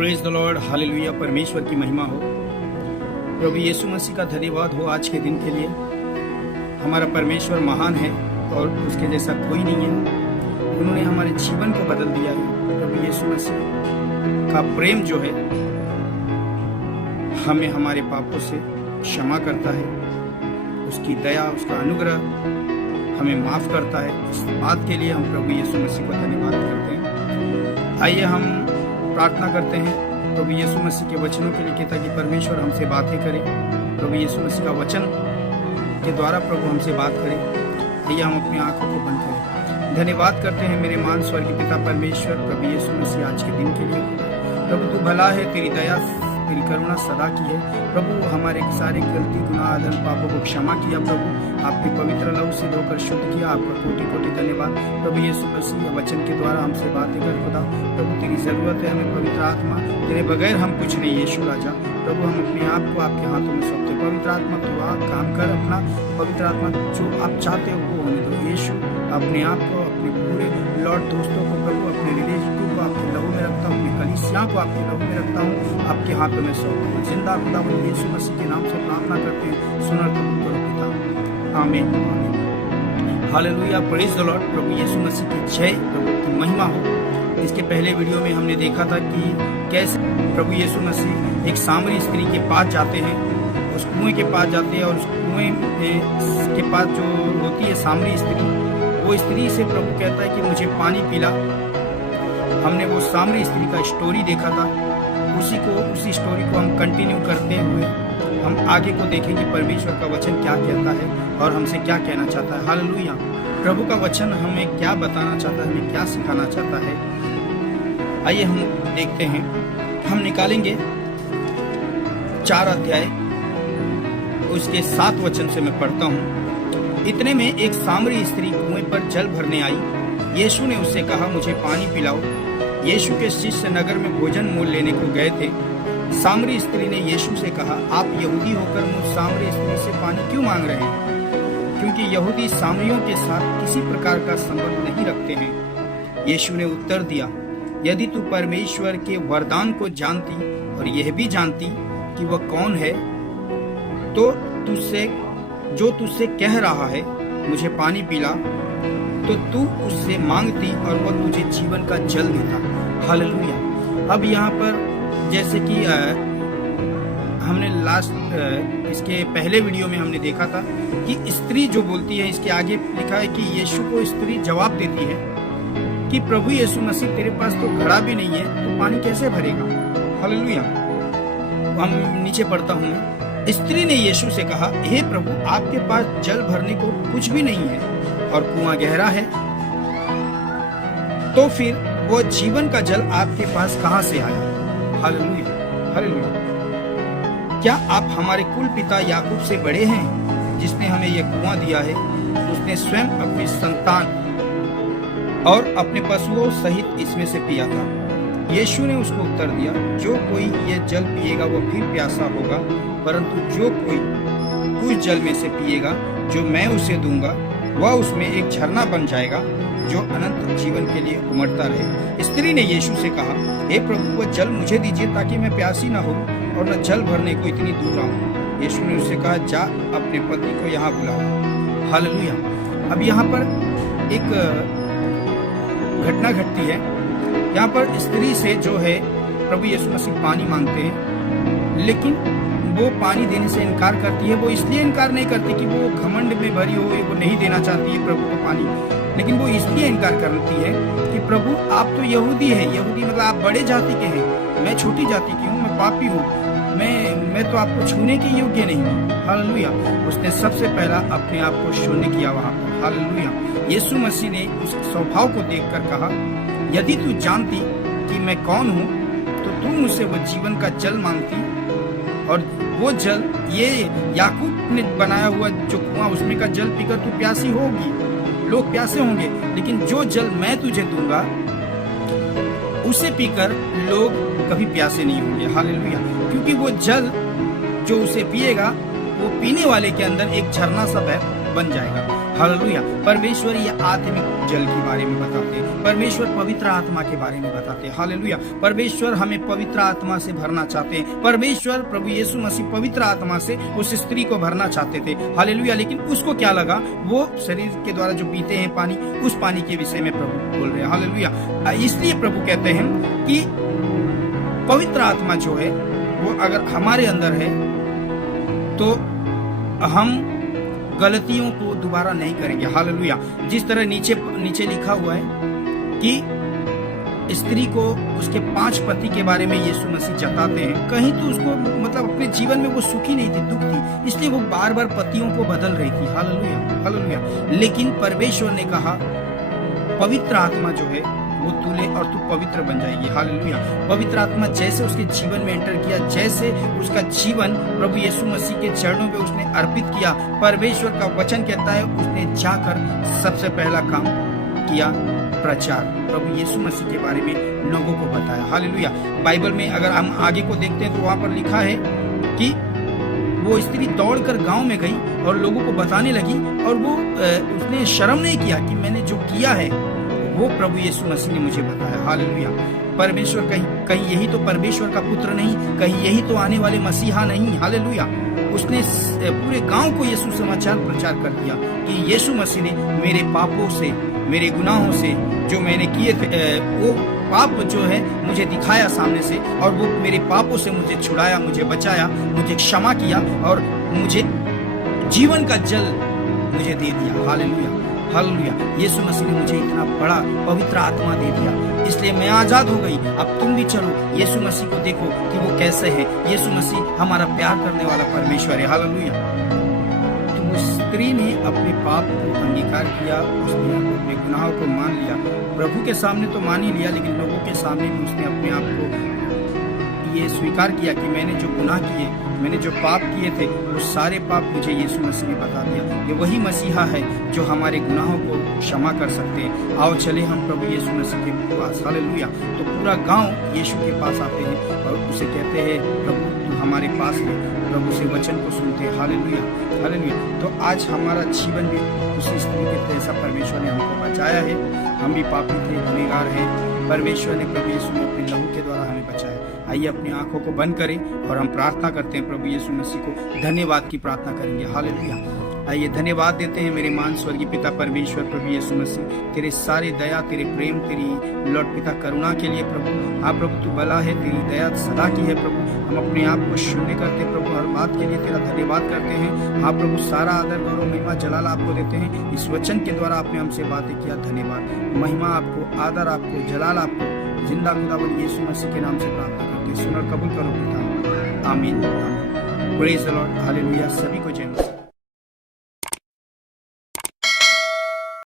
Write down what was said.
Praise the Lord, hallelujah. परमेश्वर की महिमा हो। प्रभु यीशु मसीह का धन्यवाद हो आज के दिन के लिए। हमारा परमेश्वर महान है और उसके जैसा कोई नहीं है। उन्होंने हमारे जीवन को बदल दिया है। प्रभु यीशु मसीह का प्रेम जो है हमें हमारे पापों से क्षमा करता है। उसकी दया, उसका अनुग्रह हमें माफ करता है। इस बात के लिए हम प्रभु यीशु मसीह को धन्यवाद करते हैं। आइए हम प्रार्थना करते हैं प्रभु यीशु मसीह के वचनों के लिए, ताकि परमेश्वर हमसे बातें करे। प्रभु यीशु मसीह का वचन के द्वारा प्रभु हमसे बात करे। आइए हम अपनी आंखों को बंद करें। धन्यवाद करते हैं मेरे महान स्वर्गीय पिता परमेश्वर, प्रभु यीशु मसीह आज के दिन के लिए। प्रभु तू भला है, तेरी दया तेरी करुणा सदा की है। प्रभु हमारे सारे गलती गुनाह आदम पापों को क्षमा किया। प्रभु आपके पवित्र लहू से धोकर शुद्ध किया। आपका कोटि कोटि धन्यवाद। प्रभु यीशु मसीह वचन के द्वारा हमसे बातें कर खुदा। प्रभु तेरी जरूरत है हमें पवित्र आत्मा, तेरे बगैर हम कुछ नहीं। यीशु राजा प्रभु हम अपने आप को आपके हाथों में सौंपते। पवित्र आत्मा तो आप काम कर, अपना पवित्र आत्मा जो आप चाहते हो वो होने दो। यीशु अपने आप को, अपने पूरे लॉर्ड दोस्तों को, प्रभु अपने रिलेटिव को आपके लहू में रखता हूँ, अपनी कलीसिया को आपके लहू में रखता हूँ, आपके हाथों में सौंपता हूँ। जिंदा खुदा यीशु मसीह के नाम से प्रार्थना करते हैं, सुनर कबूल करो पिता, आमीन। हालेलुया, प्रेज द लॉर्ड। प्रभु यीशु मसीह की जय, प्रभु की महिमा हो। इसके पहले वीडियो में हमने देखा था कि कैसे प्रभु यीशु मसीह एक सामरी स्त्री के पास जाते हैं, उस कुएं के पास जाते हैं, और उस कुएं के पास जो होती है सामरी स्त्री, वो स्त्री से प्रभु कहता है कि मुझे पानी पिला। हमने वो सामरी स्त्री का स्टोरी देखा था। उसी स्टोरी को हम कंटिन्यू करते हुए हम आगे को देखेंगे परमेश्वर का वचन क्या कहता है और हमसे क्या कहना चाहता है। हालेलुया। प्रभु का वचन हमें क्या बताना चाहता है, हमें क्या सिखाना चाहता है, आइए हम देखते हैं। हम निकालेंगे 4 अध्याय, उसके 7 वचन से मैं पढ़ता हूँ। इतने में एक सामरी स्त्री कुएं पर जल भरने आई। यीशु ने उससे कहा, मुझे पानी पिलाओ। यीशु के शिष्य नगर में भोजन मोल लेने को गए थे। सामरी स्त्री ने यीशु से कहा, आप यहूदी होकर मुझ सामरी स्त्री से पानी क्यों मांग रहे हैं? क्योंकि यहूदी सामरियों के साथ किसी प्रकार का संबंध नहीं रखते हैं। यीशु ने उत्तर दिया, यदि तू परमेश्वर के वरदान को जानती और यह भी जानती कि वह कौन है, तो तुझसे कह रहा है मुझे पानी पिला, तो तू उससे मांगती और वह तुझे जीवन का जल देता। हालेलुया। अब यहाँ पर जैसे कि हमने इसके पहले वीडियो में हमने देखा था कि स्त्री जो बोलती है, इसके आगे लिखा है कि यीशु को स्त्री जवाब देती है कि प्रभु यीशु मसीह तेरे पास तो घड़ा भी नहीं है, तो पानी कैसे भरेगा? हालेलुया। हम नीचे पढ़ता हूँ मैं। स्त्री ने यीशु से कहा, हे प्रभु, आपके पास जल भरने को कुछ भी नहीं है और कुआं गहरा है, तो फिर वो जीवन का जल आपके पास कहां से आया? Hallelujah, hallelujah. क्या आप हमारे कुल पिता याकूब से बड़े हैं, जिसने हमें यह कुआं दिया है? उसने स्वयं अपनी संतान और अपने पशुओं सहित इसमें से पिया था। यीशु ने उसको उत्तर दिया, जो कोई यह जल पिएगा वह फिर प्यासा होगा, परंतु जो कोई उस जल में से पिएगा जो मैं उसे दूंगा, वह उसमें एक झरना बन जाएगा जो अनंत जीवन के लिए उमड़ता रहे। स्त्री ने यीशु से कहा, हे प्रभु, वह जल मुझे दीजिए ताकि मैं प्यासी न हो और न जल भरने को इतनी दूर आऊं। यीशु ने उससे कहा, जा अपने पति को यहाँ बुलाओ। हालेलुया। अब यहाँ पर एक घटना घटती है। यहाँ पर स्त्री से जो है प्रभु यीशु मसीह पानी मांगते हैं, लेकिन वो पानी देने से इनकार करती है। वो इसलिए इनकार नहीं करती कि वो घमंड में भरी हो, वो नहीं देना चाहती है प्रभु को पानी, लेकिन वो इसलिए इनकार करती है कि प्रभु आप तो यहूदी हैं। यहूदी मतलब आप बड़े जाति के हैं, मैं छोटी जाति की हूँ, मैं पापी हूँ, मैं तो आपको छूने के योग्य नहीं हूँ। हालेलुया। उसने सबसे पहला अपने आप को शून्य किया वहाँ पर। हालेलुया। यीशु मसीह ने उस स्वभाव को देखकर कहा, यदि तू जानती कि मैं कौन हूँ, तो तू मुझसे वो जीवन का जल मांगती, और वो जल ये याकूब ने बनाया हुआ जो कुआं, उसमें का जल पीकर तू प्यासी होगी, लोग प्यासे होंगे, लेकिन जो जल मैं तुझे दूंगा उसे पीकर लोग कभी प्यासे नहीं होंगे। हालेलुया। क्योंकि वो जल जो उसे पिएगा, वो पीने वाले के अंदर एक झरना सा बन जाएगा। हालेलुया। परमेश्वर ये आत्मिक जल के बारे में बताते हैं, परमेश्वर पवित्र आत्मा के बारे में बताते हैं। हालेलुया। परमेश्वर हमें पवित्र आत्मा से भरना चाहते हैं। परमेश्वर प्रभु यीशु मसीह पवित्र आत्मा से उस स्त्री को भरना चाहते थे। हालेलुया। लेकिन उसको क्या लगा, वो शरीर के द्वारा जो पीते हैं पानी, उस पानी के विषय में प्रभु बोल रहे हैं। हालेलुया। इसलिए प्रभु कहते हैं कि पवित्र आत्मा जो है वो अगर हमारे अंदर है तो हम गलतियों को दोबारा नहीं करेंगे। हालेलुया। जिस तरह नीचे लिखा हुआ है कि स्त्री को उसके 5 पति के बारे में यीशु मसीह जताते हैं, कहीं तो उसको मतलब अपने जीवन में वो सुखी नहीं थी, दुख थी, इसलिए वो बार बार पतियों को बदल रही थी। Hallelujah, hallelujah. लेकिन परमेश्वर ने कहा पवित्र आत्मा जो है वो तू ले और तू पवित्र बन जाएगी। हालेलुया। पवित्र आत्मा जैसे उसके जीवन में एंटर किया, जैसे उसका जीवन प्रभु यीशु मसीह के चरणों पे उसने अर्पित किया, परमेश्वर का वचन कहता है उसने जाकर सबसे पहला काम किया, प्रचार, प्रभु यीशु मसीह के बारे में लोगों को बताया। हालेलुया। बाइबल में अगर हम आगे को देखते हैं तो वहां पर लिखा है कि वो स्त्री दौड़कर गांव में गई और लोगों को बताने लगी, और वो उसने शर्म नहीं किया कि मैंने जो किया है वो प्रभु यीशु मसीह ने मुझे बताया। हालेलुया। परमेश्वर कहीं यही तो परमेश्वर का पुत्र नहीं, कहीं यही तो आने वाले मसीहा नहीं। हालेलुया। उसने पूरे गांव को यीशु समाचार प्रचार कर दिया कि यीशु मसीह ने मेरे पापों से, मेरे गुनाहों से जो मैंने किए थे, वो पाप जो है मुझे दिखाया सामने से, और वो मेरे पापों से मुझे छुड़ाया, मुझे बचाया, मुझे क्षमा किया और मुझे जीवन का जल मुझे दे दिया। Hallelujah, hallelujah. यीशु मसीह ने मुझे इतना बड़ा पवित्र आत्मा दे दिया, इसलिए मैं आजाद हो गई। अब तुम भी चलो, यीशु मसीह को देखो कि वो कैसे है। यीशु मसीह हमारा प्यार करने वाला परमेश्वर है। हालेलुया। तो वो स्त्री ने अपने पाप को अंगीकार किया, उसने अपने गुनाहों को मान लिया। प्रभु के सामने तो मान ही लिया, लेकिन लोगों के सामने भी उसने अपने आप को ये स्वीकार किया कि मैंने जो गुनाह किए, मैंने जो पाप किए थे, वो सारे पाप मुझे यीशु मसीह ने बता दिया। ये वही मसीहा है जो हमारे गुनाहों को क्षमा कर सकते हैं। आओ चले हम प्रभु यीशु मसीह के पास। हालेलुया। तो पूरा गांव यीशु के पास आते हैं और उसे कहते हैं प्रभु तू हमारे पास है, प्रभु से वचन को सुनते हैं। Hallelujah, hallelujah. तो आज हमारा जीवन भी उसी स्त्री के जैसा परमेश्वर ने हमको बचाया है। हम भी पापी थे, गुनहगार हैं, परमेश्वर ने प्रभु यीशु ने अपने लहू के द्वारा हमें बचाया। आइए अपनी आंखों को बंद करें और हम प्रार्थना करते हैं, प्रभु यीशु मसीह को धन्यवाद की प्रार्थना करेंगे। हालेलुया। आइए धन्यवाद देते हैं मेरे महान स्वर्गीय पिता परमेश्वर, प्रभु यीशु मसीह, तेरे सारे दया, तेरे प्रेम, तेरी लॉर्ड पिता करुणा के लिए प्रभु। हाँ प्रभु तू भला है, तेरी दया सदा की है प्रभु। हम अपने आप को शून्य करते प्रभु, हर बात के लिए तेरा धन्यवाद करते हैं। हाँ प्रभु सारा आदर गौरव महिमा जलाल आपको देते हैं। इस वचन के द्वारा आपने हमसे बातें किया, धन्यवाद, महिमा आपको, आदर आपको, जलाल आपको। जिंदा खुदावंद यीशु मसीह के नाम से प्रार्थना करते हैं, सुन और कबूल करो पिता। आमीन, आमीन। Praise the Lord. हालेलुया। सभी को जय मसीह।